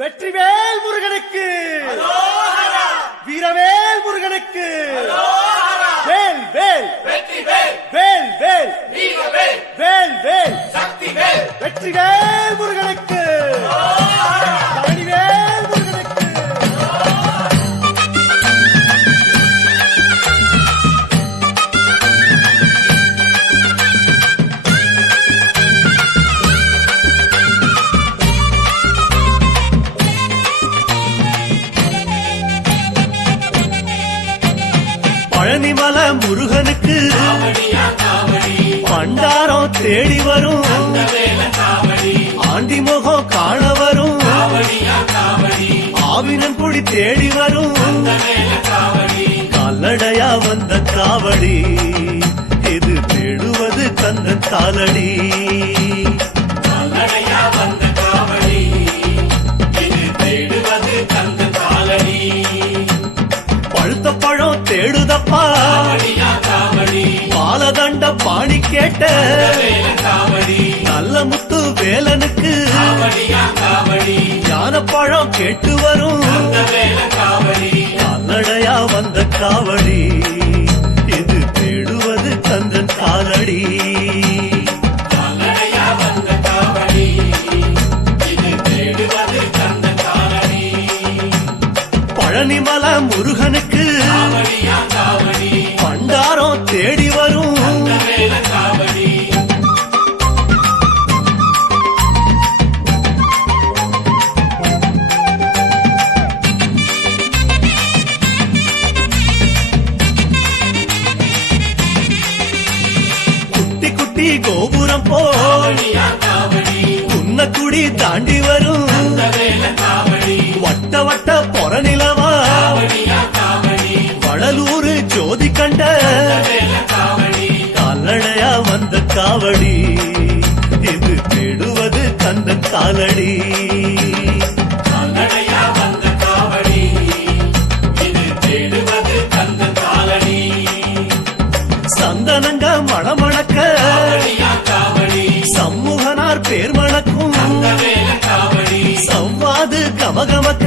வெற்றிவேல் முருகனுக்கு, வீரவேல் முருகனுக்கு, வேல் வேல் வேல் வேல் வேல் வேல் வெற்றிவேல் முருகனுக்கு, பழனிவேல் முருகனுக்கு. பழனிமல முருகனுக்கு பண்டாரம் தேடி வரும், ஆண்டி முகம் காண வரும், ஆவினன் குடி தேடி வரும், கல்லடையா வந்த காவடி இது தேடுவது கந்தன் காலடி. பழுத்த பழம் தேடுதப்பா பாலதண்ட பாணி கேட்ட நல்ல முத்து வேலனுக்கு ஞானப்பழம் கேட்டு வரும், கல்லடையா வந்த காவடி இது தேடுவது கந்தன் காலடி. பழனிமல முருகனுக்கு பண்டாரம் தேடி வரும். குட்டி குட்டி கோபுரம் போல் குன்னக்குடி தாண்டி வரும், வட்ட வட்ட பொறநிலவா வடலூர் ஜோதி கண்ட கல்லடையா வந்த காவடி இது தேடுவது கந்தன் காலடி. சந்தனங்க மணமணக்க சம்முகனார் பேர் மணக்கும், சவ்வாது கமகமக்க